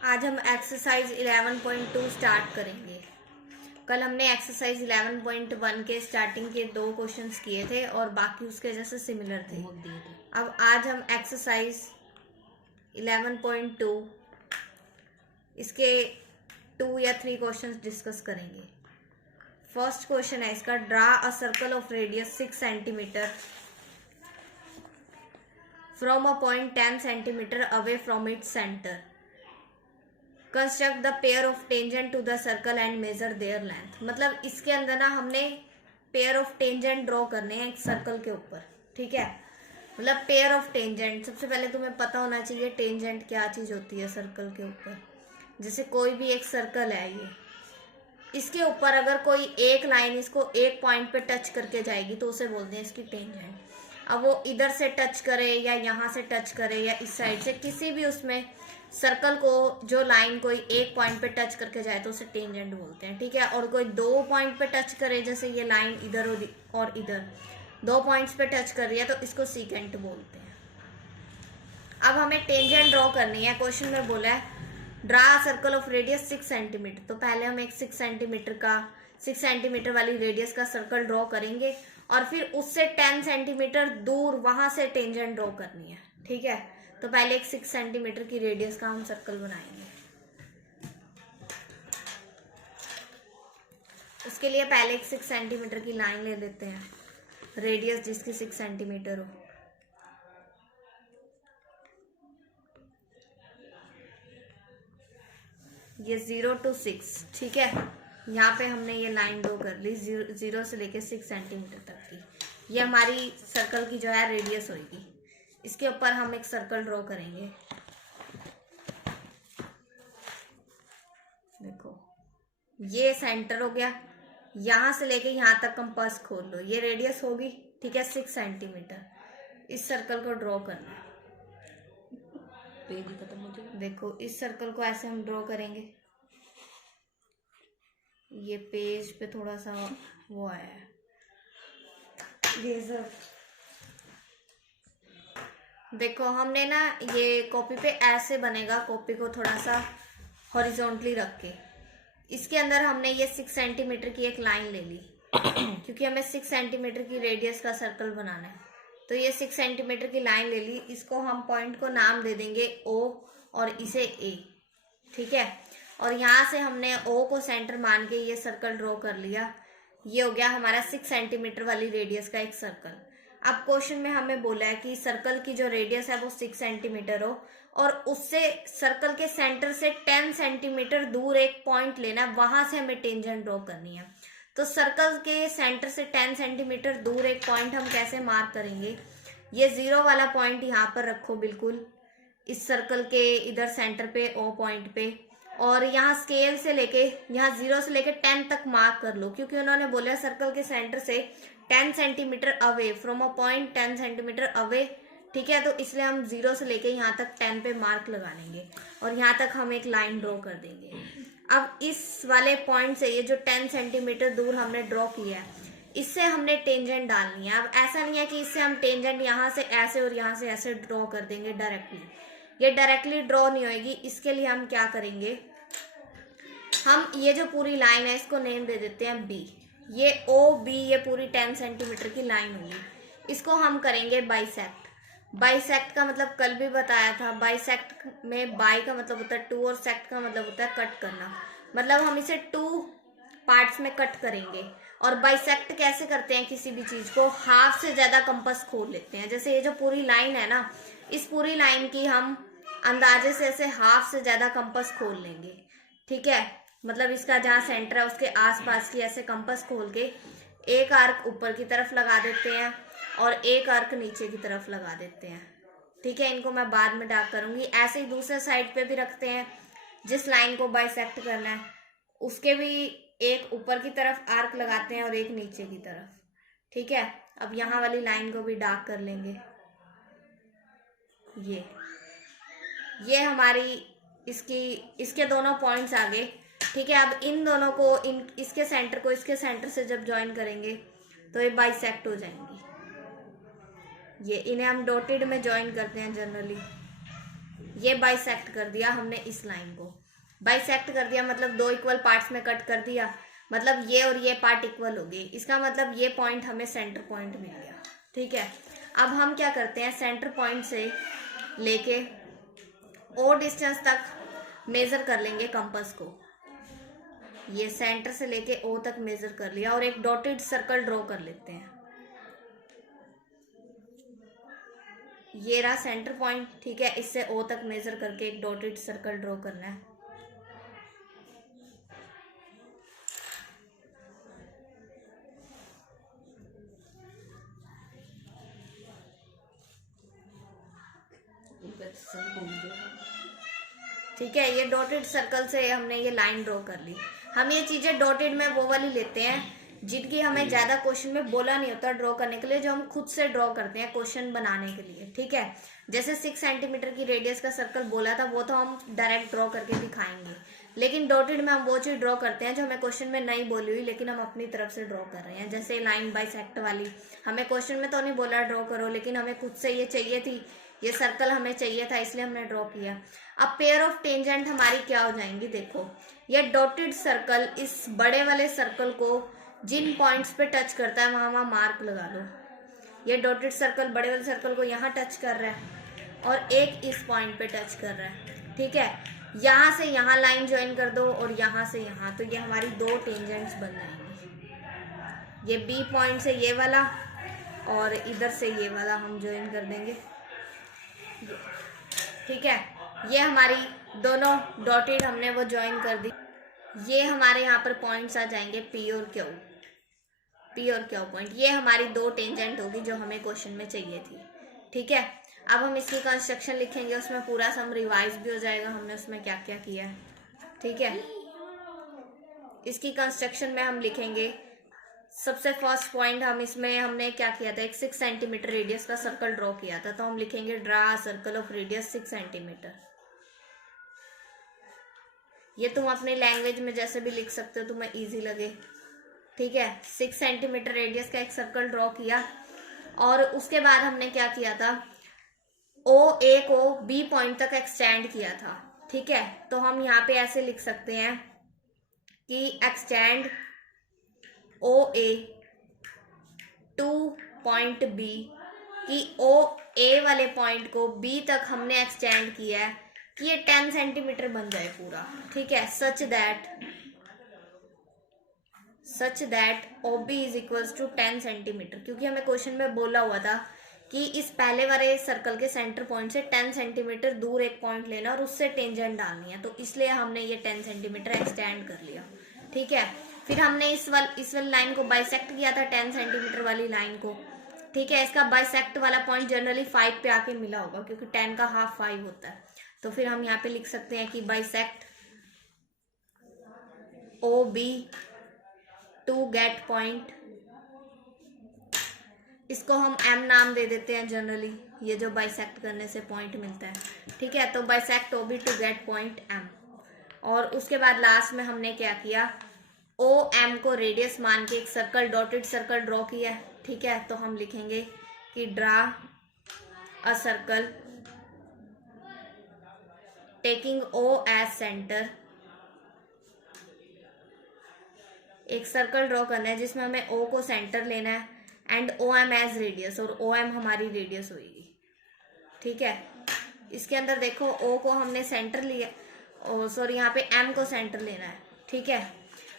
आज हम exercise 11.2 start करेंगे। कल हमने एक्सरसाइज 11.1 के स्टार्टिंग के 2 क्वेश्चंस किए थे और बाकी उसके जैसे सिमिलर थे। अब आज हम एक्सरसाइज 11.2 इसके 2 या 3 क्वेश्चंस डिस्कस करेंगे। फर्स्ट क्वेश्चन है इसका, draw a circle of radius 6 centimetre from a point 10 centimetre away from its centre. Construct the pair of tangent to the circle and measure their length. मतलब इसके अंदर ना हमने पेयर ऑफ टेंजेंट ड्रॉ करने हैं एक सर्कल के ऊपर, ठीक है। मतलब पेयर ऑफ टेंजेंट, सबसे पहले तुम्हें पता होना चाहिए टेंजेंट क्या चीज होती है सर्कल के ऊपर। जैसे कोई भी एक सर्कल है, ये इसके ऊपर अगर कोई एक लाइन इसको एक पॉइंट पे टच करके जाएगी तो उसे बोलते हैं इसकी टेंजेंट। अब वो इधर से टच करे या यहाँ से टच करे या इस साइड से, किसी भी उसमें सर्कल को जो लाइन कोई एक पॉइंट पे टच करके जाए तो उसे टेंजेंट बोलते हैं, ठीक है। और कोई 2 पॉइंट पे टच करे, जैसे ये लाइन इधर और इधर 2 पॉइंट्स पे टच कर रही है तो इसको सीकेंट बोलते हैं। अब हमें टेंजेंट ड्रॉ करनी है। क्वेश्चन में बोला है draw circle of radius 6 centimetre. तो पहले हम एक 6 सेंटीमीटर वाली रेडियस का सर्कल ड्रॉ करेंगे और फिर उससे 10 सेंटीमीटर दूर वहां से टेंजेंट ड्रॉ करनी है, ठीक है। तो पहले एक 6 सेंटीमीटर की रेडियस का हम सर्कल बनाएंगे। उसके लिए पहले एक 6 सेंटीमीटर की लाइन ले लेते हैं, रेडियस जिसकी 6 सेंटीमीटर हो। ये 0 to 6, ठीक है। यहाँ पे हमने ये लाइन ड्रॉ कर ली 0 से लेके 6 सेंटीमीटर तक की। ये हमारी सर्कल की जो है रेडियस होगी। इसके ऊपर हम एक सर्कल ड्रॉ करेंगे। देखो ये सेंटर हो गया, यहाँ से लेके यहाँ तक कंपास खोल लो, ये रेडियस होगी, ठीक है, 6 सेंटीमीटर। इस सर्कल को ड्रॉ करना है। पेज खत्म हो जाएगा। देखो इस सर्कल को ऐसे हम ड्रॉ करेंगे। ये पेज पे थोड़ा सा वो आया है, ये सब देखो हमने ना ये कॉपी पे ऐसे बनेगा, कॉपी को थोड़ा सा हॉरिजॉन्टली रख के इसके अंदर हमने ये 6 सेंटीमीटर की एक लाइन ले ली क्योंकि हमें 6 सेंटीमीटर की रेडियस का सर्कल बनाना है। तो ये 6 सेंटीमीटर की लाइन ले ली, इसको हम पॉइंट को नाम दे देंगे O और इसे A, ठीक है। और यहाँ से हमने O को सेंटर मान के ये सर्कल ड्रॉ कर लिया। ये हो गया हमारा 6 सेंटीमीटर वाली रेडियस का एक सर्कल। अब क्वेश्चन में हमें बोला है कि सर्कल की जो रेडियस है वो 6 सेंटीमीटर हो और उससे सर्कल के सेंटर से 10 सेंटीमीटर दूर एक पॉइंट लेना है, वहां से हमें टेंजेंट ड्रॉ करनी है। तो सर्कल के सेंटर से 10 सेंटीमीटर दूर एक पॉइंट हम कैसे मार्क करेंगे? ये 0 वाला पॉइंट यहाँ पर रखो, बिल्कुल इस सर्कल के इधर सेंटर पे O पॉइंट पे, और यहाँ स्केल से लेके यहाँ 0 से लेके 10 तक मार्क कर लो, क्योंकि उन्होंने बोला सर्कल के सेंटर से 10 centimetre away, from a point 10 centimetre away, ठीक है। तो इसलिए हम 0 से लेके यहाँ तक 10 पे मार्क लगा लेंगे और यहाँ तक हम एक लाइन ड्रॉ कर देंगे। अब इस वाले पॉइंट से ये जो 10 सेंटीमीटर दूर हमने ड्रॉ किया है, इससे हमने टेंजेंट डालनी है। अब ऐसा नहीं है कि इससे हम टेंजेंट यहाँ से ऐसे और यहाँ से ऐसे ड्रॉ कर देंगे डायरेक्टली, ये डायरेक्टली ड्रॉ नहीं होगी। इसके लिए हम क्या करेंगे, हम ये जो पूरी लाइन है इसको नेम दे देते हैं B। ये OB, ये पूरी 10 सेंटीमीटर की लाइन होगी, इसको हम करेंगे बाइसेक्ट। बाइसेक्ट का मतलब कल भी बताया था, बाइसेक्ट में बाई का मतलब होता है 2 और सेक्ट का मतलब होता है कट करना। मतलब हम इसे 2 पार्ट्स में कट करेंगे। और बाइसेक्ट कैसे करते हैं किसी भी चीज को, हाफ से ज्यादा कंपास खोल लेते हैं। जैसे ये जो पूरी लाइन है ना, इस पूरी लाइन की हम अंदाजे से ऐसे हाफ से ज्यादा कंपास खोल लेंगे, ठीक है। मतलब इसका जहाँ सेंटर है उसके आसपास की ऐसे कंपास खोल के एक आर्क ऊपर की तरफ लगा देते हैं और एक आर्क नीचे की तरफ लगा देते हैं, ठीक है। इनको मैं बाद में डार्क करूंगी। ऐसे ही दूसरे साइड पे भी रखते हैं, जिस लाइन को बाइसेक्ट करना है उसके भी एक ऊपर की तरफ आर्क लगाते हैं और एक नीचे की तरफ, ठीक है। अब यहाँ वाली लाइन को भी डार्क कर लेंगे। ये हमारी इसके दोनों पॉइंट्स आ गए, ठीक है। अब इन दोनों को इसके सेंटर को इसके सेंटर से जब ज्वाइन करेंगे तो ये बाइसेक्ट हो जाएंगी। ये इन्हें हम डॉटेड में ज्वाइन करते हैं जनरली। ये बाइसेक्ट कर दिया हमने इस लाइन को, बाइसेक्ट कर दिया मतलब दो इक्वल पार्ट्स में कट कर दिया, मतलब ये और ये पार्ट इक्वल हो गए, इसका मतलब ये पॉइंट हमें सेंटर पॉइंट मिल गया। ठीक है, अब हम क्या करते हैं, सेंटर पॉइंट से लेके ओ डिस्टेंस तक मेजर कर लेंगे कंपास को। ये सेंटर से लेके ओ तक मेजर कर लिया और एक डॉटेड सर्कल ड्रॉ कर लेते हैं। ये रहा सेंटर पॉइंट। ठीक है, इससे ओ तक मेजर करके एक डॉटेड सर्कल ड्रॉ करना है। ठीक है, ये डॉटेड सर्कल से हमने ये लाइन ड्रॉ कर ली। हम ये चीजें डॉटेड में वो वाली लेते हैं जिनकी हमें ज्यादा क्वेश्चन में बोला नहीं होता ड्रॉ करने के लिए, जो हम खुद से ड्रॉ करते हैं क्वेश्चन बनाने के लिए। ठीक है, जैसे 6 सेंटीमीटर की रेडियस का सर्कल बोला था, वो तो हम डायरेक्ट ड्रॉ करके दिखाएंगे, लेकिन डॉटेड में हम वो चीज ड्रॉ करते हैं जो हमें क्वेश्चन में नहीं बोली हुई लेकिन हम अपनी तरफ से ड्रॉ कर रहे हैं। जैसे लाइन बाइसेक्ट वाली, हमें क्वेश्चन में तो नहीं बोला ड्रॉ करो, लेकिन हमें खुद से ये चाहिए थी, ये सर्कल हमें चाहिए था, इसलिए हमने ड्रॉ किया। अब पेयर ऑफ टेंजेंट हमारी क्या हो जाएंगी, देखो ये डॉटेड सर्कल इस बड़े वाले सर्कल को जिन पॉइंट्स पे टच करता है वहां वहां मार्क लगा लो। ये डॉटेड सर्कल बड़े वाले सर्कल को यहाँ टच कर रहा है और एक इस पॉइंट पे टच कर रहा है। ठीक है, यहाँ से यहाँ लाइन ज्वाइन कर दो और यहाँ से यहाँ, तो ये हमारी दो टेंजेंट्स बन जाएंगी। ये बी पॉइंट से ये वाला और इधर से ये वाला हम ज्वाइन कर देंगे। ठीक है, ये हमारी दोनों डॉटेड हमने वो ज्वाइन कर दी। ये हमारे यहाँ पर पॉइंट्स आ जाएंगे पी और क्यू, पी और क्यू पॉइंट। ये हमारी दो टेंजेंट होगी जो हमें क्वेश्चन में चाहिए थी। ठीक है, अब हम इसकी कंस्ट्रक्शन लिखेंगे, उसमें पूरा सम रिवाइज भी हो जाएगा हमने उसमें क्या क्या किया है। ठीक है, इसकी कंस्ट्रक्शन में हम लिखेंगे सबसे फर्स्ट पॉइंट, हम इसमें हमने क्या किया था, एक 6 सेंटीमीटर रेडियस का सर्कल ड्रॉ किया था, तो हम लिखेंगे draw circle of radius 6 centimetre. ये तुम अपनी लैंग्वेज में जैसे भी लिख सकते हो, तुम्हें इजी लगे। ठीक है, 6 सेंटीमीटर रेडियस का एक सर्कल ड्रॉ किया और उसके बाद हमने क्या किया था, ओ ए को बी पॉइंट तक एक्सटेंड किया था। ठीक है, तो हम यहाँ पे ऐसे लिख सकते हैं कि एक्सटेंड ओ ए टू पॉइंट बी, कि ओ ए वाले पॉइंट को बी तक हमने एक्सटेंड किया है कि ये 10 सेंटीमीटर बन जाए पूरा। ठीक है, such that OB is equals to 10 centimetre, क्योंकि हमें क्वेश्चन में बोला हुआ था कि इस पहले वाले सर्कल के सेंटर पॉइंट से 10 सेंटीमीटर दूर एक पॉइंट लेना और उससे टेंजेंट डालनी है, तो इसलिए हमने ये 10 सेंटीमीटर एक्सटेंड कर लिया। ठीक है, फिर हमने इस वाली लाइन को बाइसेक्ट किया था, 10 सेंटीमीटर वाली लाइन को। ठीक है, इसका बाइसेक्ट वाला पॉइंट जनरली 5 पे आके मिला होगा, क्योंकि 10 का हाफ 5 होता है। तो फिर हम यहाँ पे लिख सकते हैं कि bisect OB to get point, इसको हम M नाम दे देते हैं जनरली, ये जो बाइसेक्ट करने से पॉइंट मिलता है। ठीक है, तो bisect OB to get point M। और उसके बाद लास्ट में हमने क्या किया, OM को रेडियस मान के एक सर्कल, डॉटेड सर्कल ड्रॉ किया है। ठीक है, तो हम लिखेंगे कि draw a circle taking O as centre. एक सर्कल ड्रॉ करना है जिसमें हमें O को सेंटर लेना है एंड OM एज रेडियस, और OM हमारी रेडियस होगी। ठीक है, इसके अंदर देखो O को हमने सेंटर लिया, सॉरी यहाँ पे M को सेंटर लेना है। ठीक है,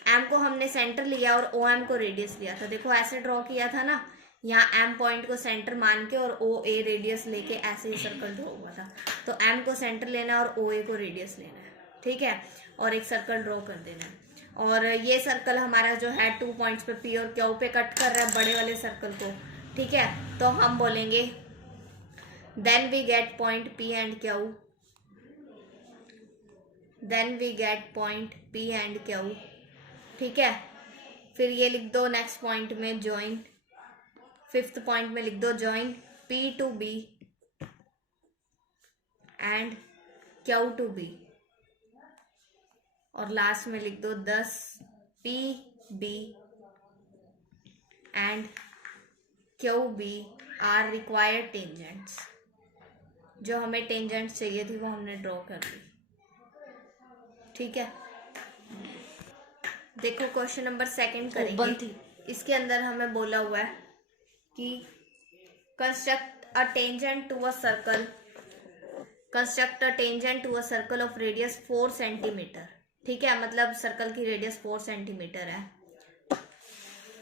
M को हमने सेंटर लिया और OM को रेडियस लिया था। देखो ऐसे ड्रॉ किया था ना, यहाँ M पॉइंट को सेंटर मान के और OA रेडियस लेके ऐसे ही सर्कल ड्रॉ हुआ था। तो M को सेंटर लेना है और OA को रेडियस लेना है। ठीक है, और एक सर्कल ड्रॉ कर देना है। और ये सर्कल हमारा जो है 2 पॉइंट्स पे P और Q पे कट कर रहा है बड़े वाले सर्कल को। ठीक है, तो हम बोलेंगे then we get point P and Q, then we get point P and Q। ठीक है, फिर ये लिख दो नेक्स्ट पॉइंट में ज्वाइन, 5th पॉइंट में लिख दो join P to B and Q to B, और लास्ट में लिख दो 10 PB and QB are required tangents. जो हमें टेंजेंट चाहिए थी वो हमने ड्रॉ कर दी। ठीक है, देखो क्वेश्चन नंबर 2 करेंगे। इसके अंदर हमें बोला हुआ है कि construct a tangent to a circle, construct a tangent to a circle of radius 4 centimetre. ठीक है, मतलब सर्कल की रेडियस 4 सेंटीमीटर है।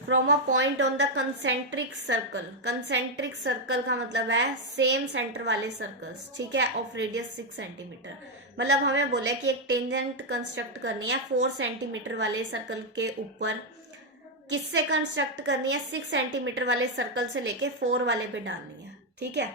From a point on the concentric circle, concentric circle का मतलब है सेम सेंटर वाले सर्कल्स। ठीक है, ऑफ रेडियस 6 सेंटीमीटर। मतलब हमें बोला कि एक टेंजेंट कंस्ट्रक्ट करनी है 4 सेंटीमीटर वाले सर्कल के ऊपर। किससे कंस्ट्रक्ट करनी है? 6 सेंटीमीटर वाले सर्कल से लेके 4 वाले पे डालनी है। ठीक है,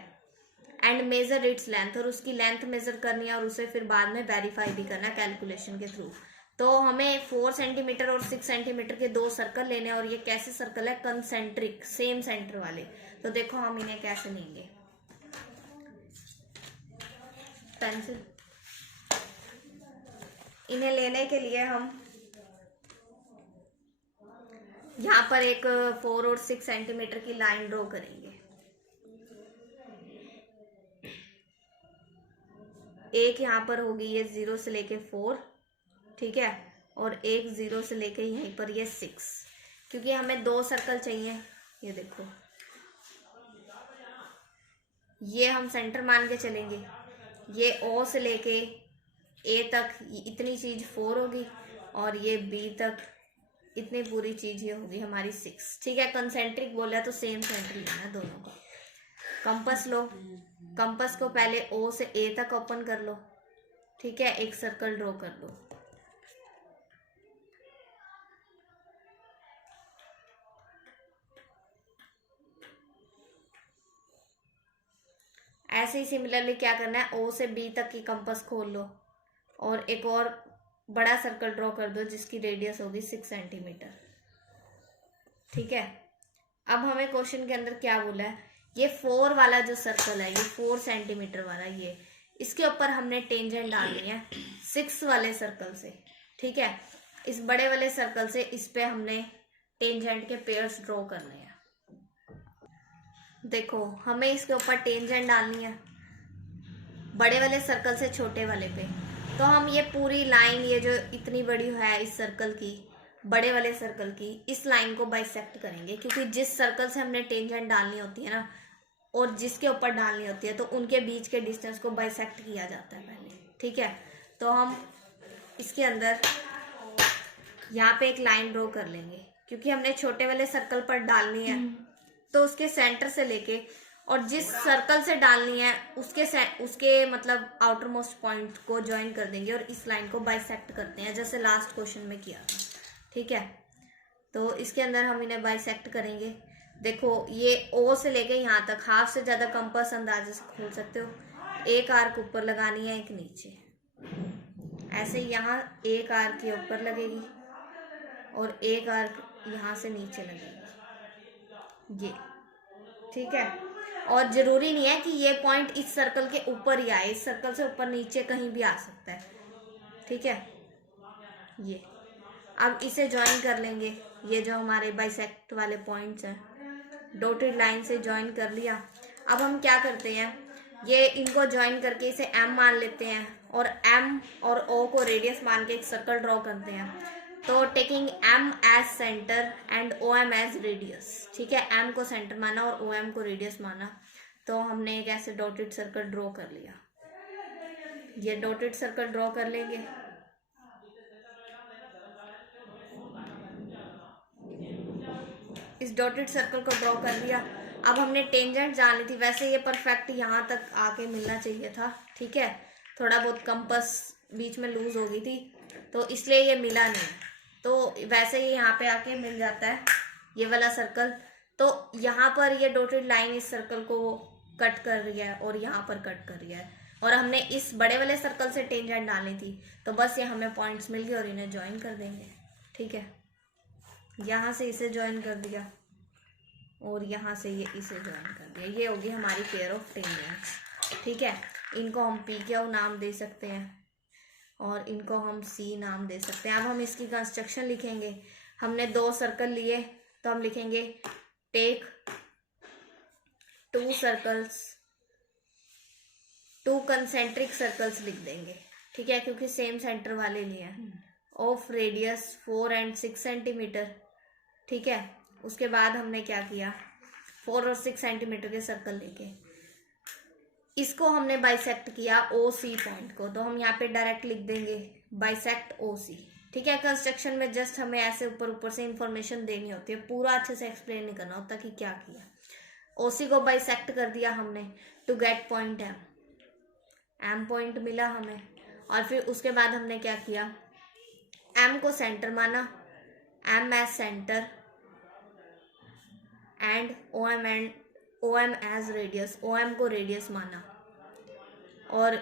एंड मेजर इट्स लेंथ, और उसकी लेंथ मेजर करनी है और उसे फिर बाद में वेरीफाई भी करना है कैलकुलेशन के थ्रू। तो हमें 4 सेंटीमीटर और 6 सेंटीमीटर के 2 सर्कल लेने हैं, और ये कैसे सर्कल है? कंसेंट्रिक, सेम सेंटर वाले। तो देखो हम इन्हें कैसे लेंगे। पेंसिल, इन्हें लेने के लिए हम यहाँ पर एक 4 और 6 सेंटीमीटर की लाइन ड्रॉ करेंगे। एक यहाँ पर होगी ये 0 से लेके 4, ठीक है, और एक 0 से लेके यहीं पर ये 6, क्योंकि हमें 2 सर्कल चाहिए। ये देखो, ये हम सेंटर मान के चलेंगे। ये O से लेके A तक इतनी चीज 4 होगी, और ये B तक इतनी पूरी चीज ये होगी हमारी 6। ठीक है, कंसेंट्रिक बोला तो सेम सेंटर लेना है दोनों को। कंपास लो, कंपास को पहले O से A तक ओपन कर लो। ठीक है, एक सर्कल ड्रॉ कर लो। ऐसे ही सिमिलरली क्या करना है, O से B तक की कंपास खोल लो और एक और बड़ा सर्कल ड्रॉ कर दो जिसकी रेडियस होगी 6 सेंटीमीटर। ठीक है, अब हमें क्वेश्चन के अंदर क्या बोला है, ये 4 वाला जो सर्कल है, ये 4 सेंटीमीटर वाला, ये इसके ऊपर हमने टेंजेंट डालनी है 6 वाले सर्कल से। ठीक है, इस बड़े वाले सर्कल से इस पे हमने टेंजेंट के पेयर्स ड्रॉ करने हैं। देखो, हमें इसके ऊपर टेंजेंट डालनी है बड़े वाले सर्कल से छोटे वाले पे। तो हम ये पूरी लाइन, ये जो इतनी बड़ी है इस सर्कल की, बड़े वाले सर्कल की, इस लाइन को बाइसेक्ट करेंगे, क्योंकि जिस सर्कल से हमने टेंजेंट डालनी होती है ना, और जिसके ऊपर डालनी होती है, तो उनके बीच के डिस्टेंस को बाइसेक्ट किया जाता है पहले। ठीक है, तो हम इसके अंदर यहाँ पे एक लाइन ड्रॉ कर लेंगे, क्योंकि हमने छोटे वाले सर्कल पर डालनी है, तो उसके सेंटर से लेके और जिस सर्कल से डालनी है उसके मतलब आउटर मोस्ट पॉइंट को ज्वाइन कर देंगे और इस लाइन को बाइसेक्ट करते हैं, जैसे लास्ट क्वेश्चन में किया था। ठीक है, तो इसके अंदर हम इन्हें बाइसेक्ट करेंगे। देखो, ये O से लेके यहाँ तक हाफ से ज्यादा कंपास अंदाजे से खोल सकते हो। एक आर्क ऊपर लगानी है, एक नीचे। ऐसे यहाँ एक आर्क के ऊपर लगेगी और एक आर्क यहाँ से नीचे लगेगी, ये। ठीक है, और जरूरी नहीं है कि ये पॉइंट इस सर्कल के ऊपर ही आए, इस सर्कल से ऊपर नीचे कहीं भी आ सकता है। ठीक है, ये अब इसे ज्वाइन कर लेंगे। ये जो हमारे बाइसेक्ट वाले पॉइंट्स हैं, डॉटेड लाइन से ज्वाइन कर लिया। अब हम क्या करते हैं, ये इनको ज्वाइन करके इसे M मान लेते हैं और M और O को रेडियस मान के एक सर्कल ड्रॉ करते हैं। तो taking M as centre and OM as radius. ठीक है, M को सेंटर माना और OM को रेडियस माना, तो हमने एक ऐसे डॉटेड सर्कल ड्रॉ कर लिया। ये डॉटेड सर्कल ड्रॉ कर लेंगे। इस डॉटेड सर्कल को ड्रॉ कर लिया। अब हमने टेंजेंट जान ली थी, वैसे ये परफेक्ट यहाँ तक आके मिलना चाहिए था। ठीक है, थोड़ा बहुत कंपास बीच में लूज हो गई थी, तो इसलिए ये मिला नहीं। तो वैसे ही यहाँ पे आके मिल जाता है ये वाला सर्कल। तो यहाँ पर ये डॉटेड लाइन इस सर्कल को कट कर रही है और यहाँ पर कट कर रही है, और हमने इस बड़े वाले सर्कल से टेंजेंट डालनी थी, तो बस ये हमें पॉइंट्स मिल गए और इन्हें ज्वाइन कर देंगे। ठीक है, यहाँ से इसे ज्वाइन कर दिया और यहाँ से ये इसे ज्वाइन कर दिया, ये होगी हमारी पेयर ऑफ टेंजेंट्स। ठीक है, इनको हम PQ नाम दे सकते हैं और इनको हम C नाम दे सकते हैं। अब हम इसकी कंस्ट्रक्शन लिखेंगे। हमने 2 सर्कल लिए, तो हम लिखेंगे टेक 2 सर्कल्स 2 कंसेंट्रिक सर्कल्स लिख देंगे, ठीक है, क्योंकि सेम सेंटर वाले लिए हैं, ऑफ रेडियस 4 एंड 6 सेंटीमीटर, ठीक है। उसके बाद हमने क्या किया, 4 और 6 सेंटीमीटर के सर्कल लेके इसको हमने बाइसेक्ट किया ओ सी पॉइंट को, तो हम यहाँ पे डायरेक्ट लिख देंगे बाइसेक्ट ओ सी, ठीक है। कंस्ट्रक्शन में जस्ट हमें ऐसे ऊपर ऊपर से इंफॉर्मेशन देनी होती है, पूरा अच्छे से एक्सप्लेन नहीं करना होता कि क्या किया। ओ सी को बाइसेक्ट कर दिया हमने to get point M, M point मिला हमें, और फिर उसके बाद हमने क्या किया, एम को सेंटर माना, M as centre and O M as radius, O M को रेडियस माना, और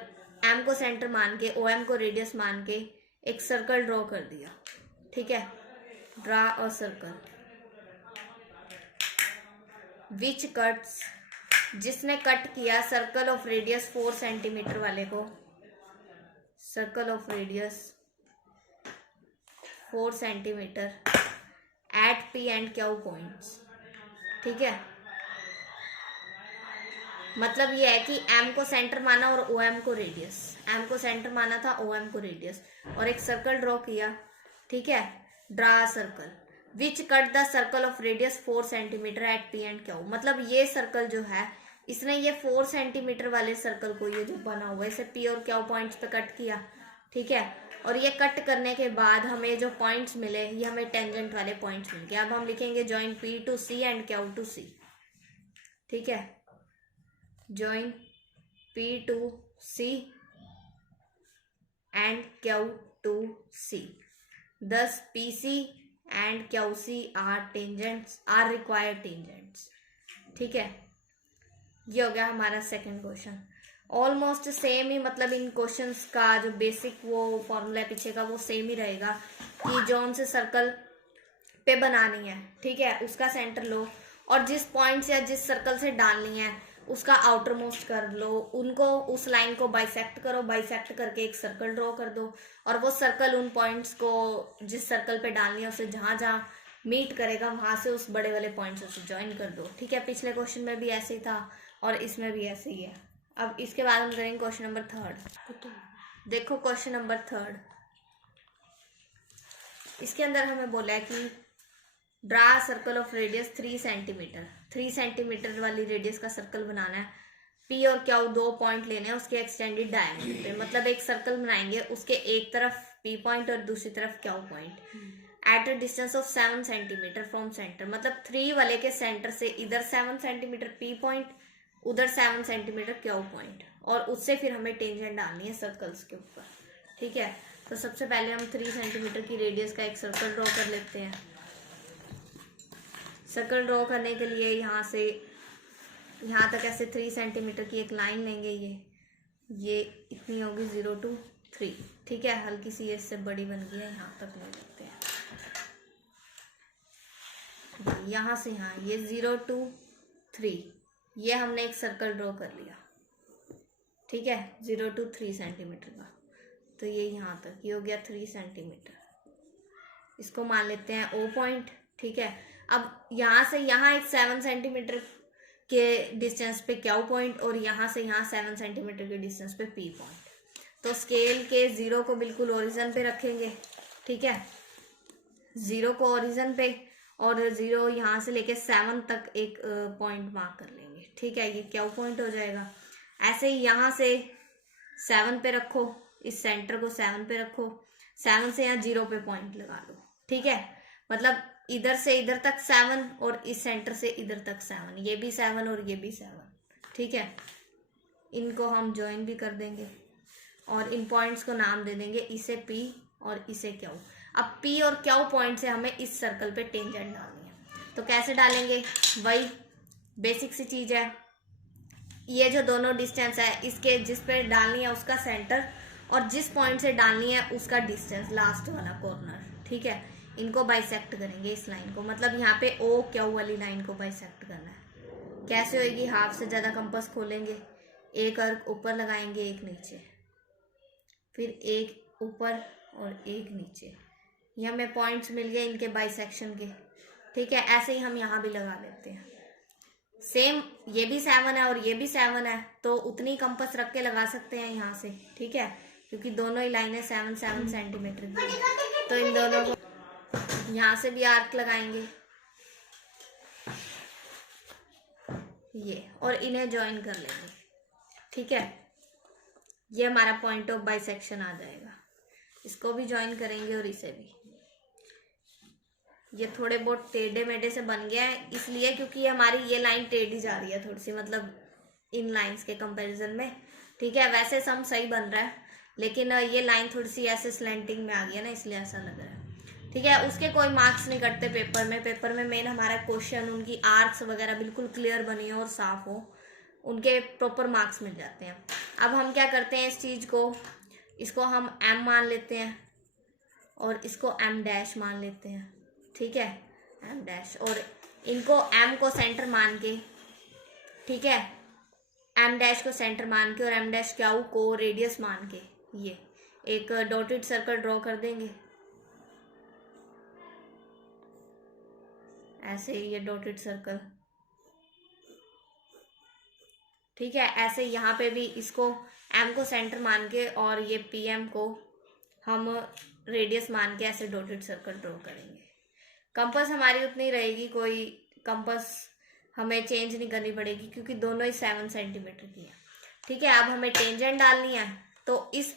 एम को सेंटर मान के ओ एम को रेडियस मान के एक सर्कल ड्रॉ कर दिया, ठीक है। Draw a circle which cuts, जिसने कट किया सर्कल ऑफ रेडियस 4 सेंटीमीटर वाले को, circle of radius 4 centimetre at P and Q points, ठीक है। मतलब ये है कि एम को सेंटर माना और ओ एम को रेडियस, एम को सेंटर माना था, ओ एम को रेडियस, और एक सर्कल ड्रॉ किया, ठीक है। Draw circle which cut the circle of radius 4 centimetre at P and Q, मतलब ये सर्कल जो है इसने ये 4 सेंटीमीटर वाले सर्कल को, ये जो बना हुआ है, इसे पी और क्यू पॉइंट्स पे कट किया, ठीक है। और ये कट करने के बाद हमें जो पॉइंट्स मिले ये हमें टेंजेंट वाले पॉइंट्स मिल गए। अब हम लिखेंगे join P to C and Q to C, ठीक है। Join P to C and Q to C, thus PC and QC are required tangents, ठीक है। ये हो गया हमारा सेकंड क्वेश्चन। ऑलमोस्ट सेम ही, मतलब इन क्वेश्चंस का जो बेसिक वो फॉर्मूला है पीछे का वो सेम ही रहेगा कि जोन से सर्कल पे बनानी है, ठीक है, उसका सेंटर लो, और जिस पॉइंट से या जिस सर्कल से डालनी है उसका आउटर मोस्ट कर लो, उनको उस लाइन को बाइसेक्ट करो, बाइसेक्ट करके एक सर्कल ड्रॉ कर दो, और वो सर्कल उन पॉइंट्स को जिस सर्कल पे डालनी है उसे जहाँ जहाँ मीट करेगा वहां से उस बड़े वाले पॉइंट से उसे ज्वाइन कर दो, ठीक है। पिछले क्वेश्चन में भी ऐसे ही था और इसमें भी ऐसे ही है। अब इसके बाद हम करेंगे क्वेश्चन नंबर 3। देखो क्वेश्चन नंबर 3, इसके अंदर हमें बोला है कि draw circle of radius 3 centimetre, 3 centimetre वाली रेडियस का सर्कल बनाना है। पी और क्यू 2 पॉइंट लेने हैं उसके एक्सटेंडेड डायमीटर पे, मतलब एक सर्कल बनाएंगे, उसके एक तरफ पी पॉइंट और दूसरी तरफ Q point at a distance of 7 centimetre from centre, मतलब 3 वाले के सेंटर से इधर 7 सेंटीमीटर पी पॉइंट, उधर 7 सेंटीमीटर क्यू पॉइंट, और उससे फिर हमें टेंजेंट डालनी है सर्कल्स के ऊपर, ठीक है। तो सबसे पहले हम 3 सेंटीमीटर की रेडियस का एक सर्कल ड्रॉ कर लेते हैं। सर्कल ड्रॉ करने के लिए यहाँ से यहाँ तक ऐसे 3 सेंटीमीटर की एक लाइन लेंगे, ये इतनी होगी 0 to 3, ठीक है। हल्की सी ये इससे बड़ी बन गई है, यहाँ तक ले लेते हैं, यहाँ से यहाँ ये 0 to 3, ये हमने एक सर्कल ड्रॉ कर लिया, ठीक है, 0 to 3 सेंटीमीटर का। तो ये यहाँ तक ये हो गया 3 सेंटीमीटर, इसको मान लेते हैं ओ पॉइंट, ठीक है। अब यहाँ से यहाँ एक 7 सेंटीमीटर के डिस्टेंस पे क्यू पॉइंट, और यहाँ से यहाँ 7 सेंटीमीटर के डिस्टेंस पे पी पॉइंट। तो स्केल के 0 को बिल्कुल ओरिजिन पे रखेंगे, ठीक है, 0 को ओरिजिन पे, और 0 यहाँ से लेके 7 तक एक पॉइंट मार्क कर लेंगे, ठीक है, ये क्यू पॉइंट हो जाएगा। ऐसे ही यहाँ से 7 पे रखो, इस सेंटर को 7 पे रखो, 7 से यहाँ 0 पे पॉइंट लगा लो, ठीक है। मतलब इधर से इधर तक 7 और इस सेंटर से इधर तक 7, ये भी 7 और ये भी 7, ठीक है। इनको हम ज्वाइन भी कर देंगे और इन पॉइंट्स को नाम दे देंगे, इसे P और इसे Q। अब P और Q पॉइंट से हमें इस सर्कल पे टेंजेंट डालनी है, तो कैसे डालेंगे, वही बेसिक सी चीज है। ये जो दोनों डिस्टेंस है इसके जिस पे डालनी है उसका सेंटर, और जिस पॉइंट से डालनी है उसका डिस्टेंस, लास्ट वाला कॉर्नर, ठीक है। इनको बाइसेक्ट करेंगे इस लाइन को, मतलब यहाँ पे ओ क्यू वाली लाइन को बाइसेक्ट करना है। कैसे होगी, हाफ से ज़्यादा कंपास खोलेंगे, एक अर्क ऊपर लगाएंगे, एक नीचे, फिर एक ऊपर और एक नीचे, ये हमें पॉइंट्स मिल गए इनके बाइसेक्शन के, ठीक है। ऐसे ही हम यहाँ भी लगा लेते हैं, सेम ये भी 7 है और ये भी 7 है, तो उतनी कंपास रख के लगा सकते हैं यहाँ से, ठीक है, क्योंकि दोनों ही लाइनें 7 सेंटीमीटर की। तो इन दोनों को यहाँ से भी आर्क लगाएंगे ये, और इन्हें ज्वाइन कर लेंगे, ठीक है। ये हमारा पॉइंट ऑफ बाइसेक्शन आ जाएगा। इसको भी ज्वाइन करेंगे और इसे भी। ये थोड़े बहुत टेढ़े मेढ़े से बन गया है, इसलिए क्योंकि हमारी ये लाइन टेढ़ी जा रही है थोड़ी सी, मतलब इन लाइंस के कंपैरिजन में, ठीक है। वैसे सम सही बन रहा है, लेकिन ये लाइन थोड़ी सी ऐसे स्लैंटिंग में आ गई है ना, इसलिए ऐसा लग रहा है, ठीक है। उसके कोई मार्क्स नहीं कटते पेपर में। पेपर में मेन हमारा क्वेश्चन, उनकी आर्क्स वगैरह बिल्कुल क्लियर बनी हो और साफ हो, उनके प्रॉपर मार्क्स मिल जाते हैं। अब हम क्या करते हैं, इस चीज़ को, इसको हम m मान लेते हैं और इसको m डैश मान लेते हैं, ठीक है, m डैश, और इनको m को सेंटर मान के, ठीक है, m डैश को सेंटर मान के और m डैश क्यू को रेडियस मान के ये एक डॉटेड सर्कल ड्रॉ कर देंगे ऐसे, ये डॉटेड सर्कल, ठीक है। ऐसे यहाँ पे भी इसको m को सेंटर मान के और ये pm को हम रेडियस मान के ऐसे डॉटेड सर्कल ड्रॉ करेंगे। कंपास हमारी उतनी रहेगी, कोई कंपास हमें चेंज नहीं करनी पड़ेगी, क्योंकि दोनों ही 7 सेंटीमीटर की है, ठीक है। अब हमें टेंजेंट डालनी है, तो इस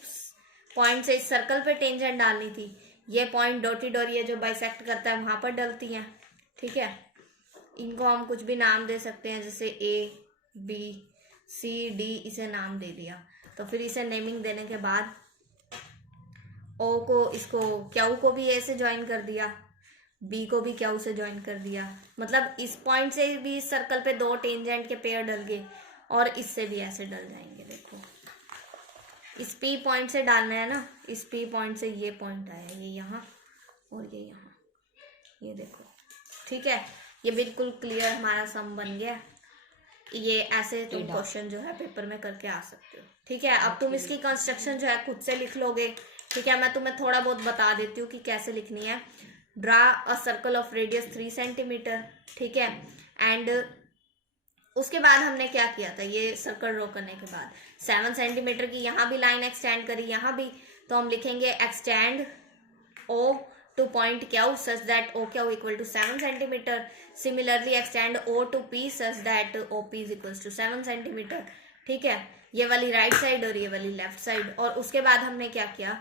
पॉइंट से इस सर्कल पे टेंजेंट डालनी थी। ये पॉइंट डॉटेड और ये जो बाइसेक्ट करता है वहाँ पर डलती हैं, ठीक है। इनको हम कुछ भी नाम दे सकते हैं, जैसे A B C D, इसे नाम दे दिया। तो फिर इसे नेमिंग देने के बाद O को, इसको Q को भी A से ज्वाइन कर दिया, B को भी Q से ज्वाइन कर दिया। मतलब इस पॉइंट से भी इस सर्कल पे 2 टेंजेंट के पेयर डल गए और इससे भी ऐसे डल जाएंगे। देखो इस P पॉइंट से डालना है ना, इस P पॉइंट से ये पॉइंट आया, ये यहाँ और ये यहाँ, ये देखो, ठीक है। ये बिल्कुल क्लियर हमारा सम बन गया। ये ऐसे तुम क्वेश्चन जो है पेपर में करके आ सकते हो, ठीक है। अब तुम इसकी कंस्ट्रक्शन जो है खुद से लिख लोगे, ठीक है। मैं तुम्हें थोड़ा बहुत बता देती हूँ कि कैसे लिखनी है। Draw a circle of radius 3 centimetre, ठीक है। एंड उसके बाद हमने क्या किया था, ये सर्कल ड्रॉ करने के बाद 7 सेंटीमीटर की यहाँ भी लाइन एक्सटेंड करी, यहाँ भी, तो हम लिखेंगे extend O to point Q such that OQ equal to 7 centimeter. Similarly extend O to P such that OP is equals to 7 centimeter, ठीक है। ये वाली राइट साइड और ये वाली लेफ्ट साइड। और उसके बाद हमने क्या किया,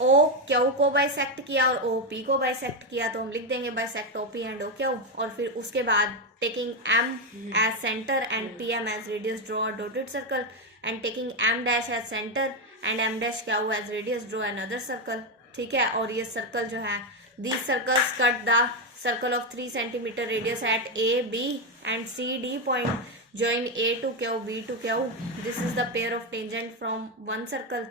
OQ को बाइसेक्ट किया और OP को बाइसेक्ट किया, तो हम लिख देंगे बाइसेक्ट OP एंड OQ। और फिर उसके बाद taking M as center and PM as radius draw a dotted circle, and taking M dash as center and M dash Q as radius draw another circle, ठीक है। और ये circle जो है, these circles cut the circle of 3 centimeter radius at A, B and C, D point, join A to Q, B to Q. This is the pair of tangent from one circle,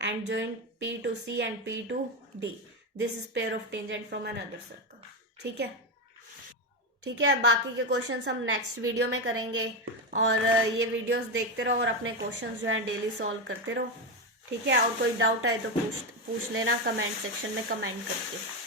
and join P to C and P to D. This is pair of tangent from another circle, ठीक है, ठीक है। बाकी के questions हम next video में करेंगे, और ये वीडियोस देखते रहो और अपने क्वेश्चंस जो है डेली सॉल्व करते रहो, ठीक है। और कोई डाउट आए तो पूछ लेना कमेंट सेक्शन में कमेंट करके।